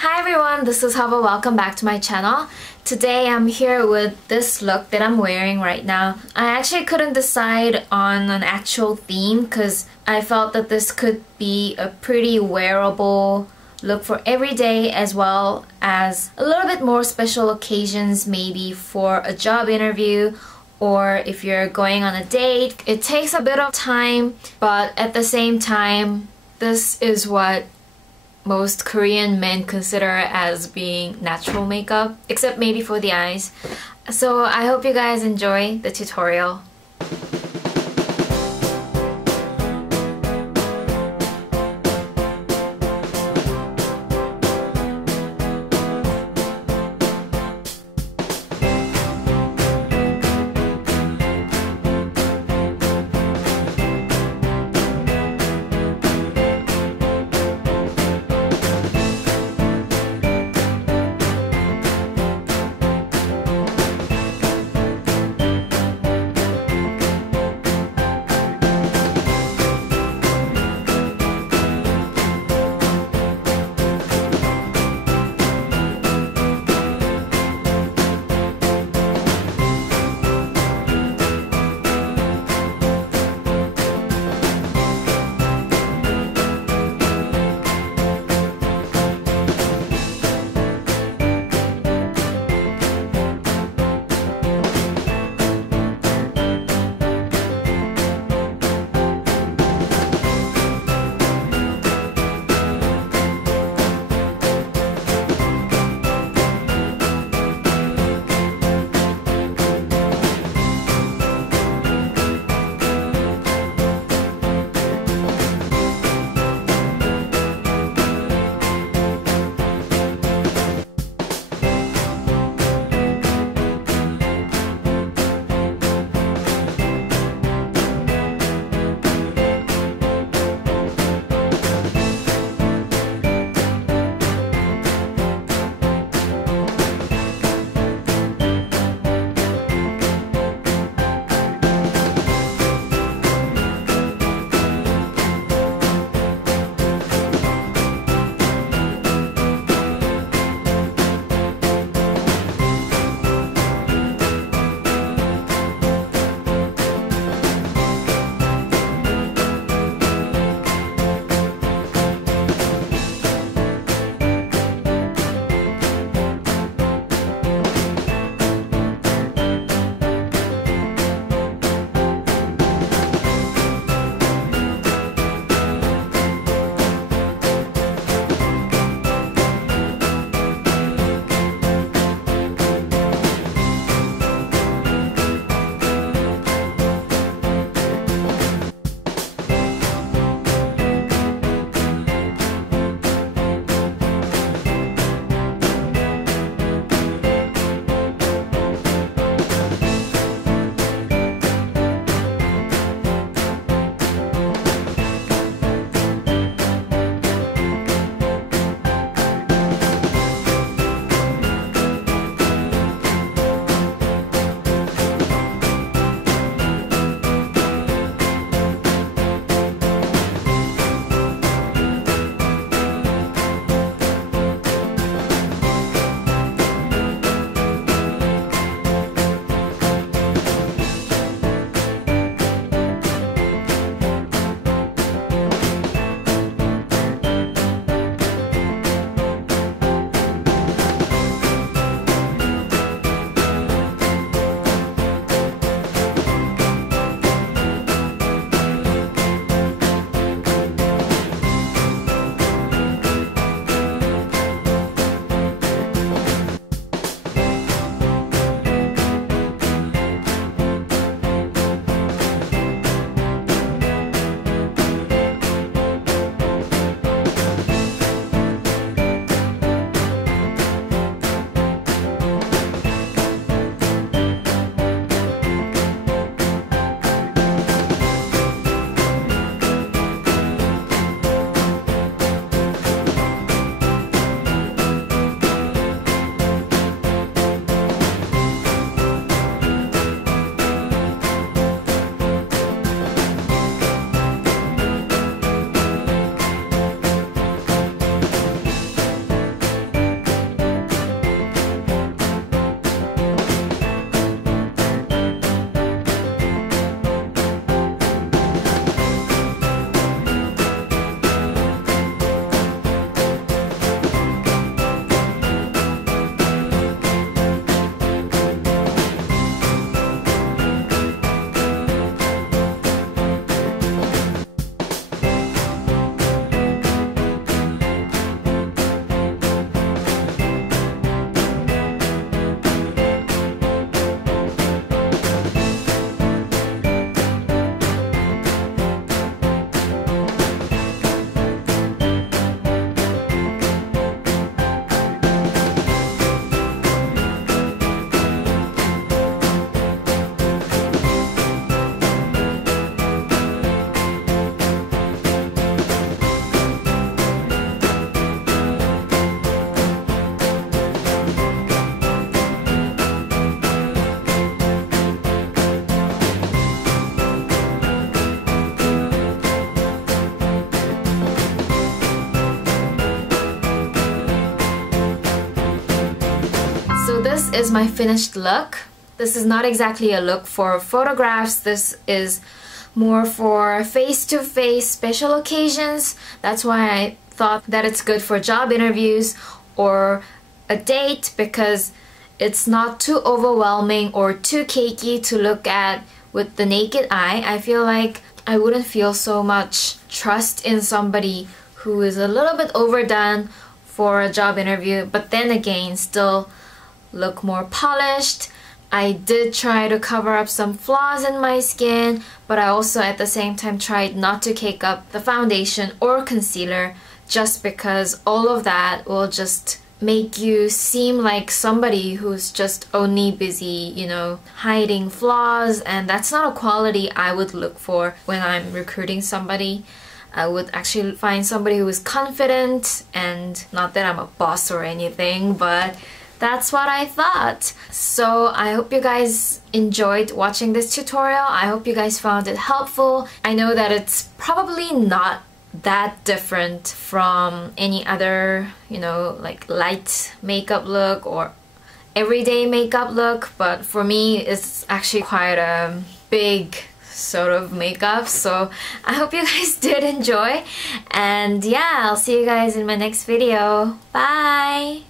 Hi everyone, this is Hava. Welcome back to my channel. Today I'm here with this look that I'm wearing right now. I actually couldn't decide on an actual theme because I felt that this could be a pretty wearable look for every day as well as a little bit more special occasions, maybe for a job interview or if you're going on a date. It takes a bit of time, but at the same time, this is what most Korean men consider as being natural makeup, except maybe for the eyes. So I hope you guys enjoy the tutorial. this is my finished look. This is not exactly a look for photographs. This is more for face-to-face special occasions. That's why I thought that it's good for job interviews or a date, because it's not too overwhelming or too cakey to look at with the naked eye. I feel like I wouldn't feel so much trust in somebody who is a little bit overdone for a job interview, but then again still look more polished. I did try to cover up some flaws in my skin, but I also at the same time tried not to cake up the foundation or concealer, just because all of that will just make you seem like somebody who's just only busy, you know, hiding flaws, and that's not a quality I would look for when I'm recruiting somebody. I would actually find somebody who is confident, and not that I'm a boss or anything, but that's what I thought. So I hope you guys enjoyed watching this tutorial. I hope you guys found it helpful. I know that it's probably not that different from any other, you know, like light makeup look or everyday makeup look, but for me it's actually quite a big sort of makeup. So I hope you guys did enjoy, and yeah, I'll see you guys in my next video. Bye!